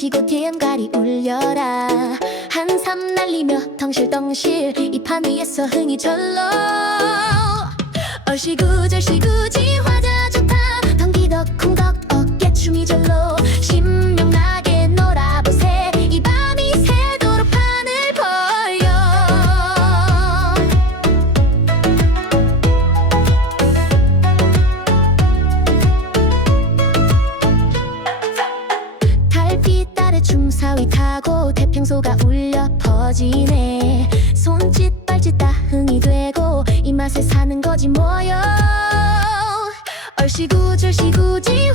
치고 대음가리 울려라. 한삼 날리며 덩실덩실 이 판 위에서 흥이 절로. 얼씨구절씨구지 화자 태평소가 울려 퍼지네. 손짓 발짓 다 흥이 되고 이 맛에 사는 거지 뭐여. 얼씨구 절씨구 지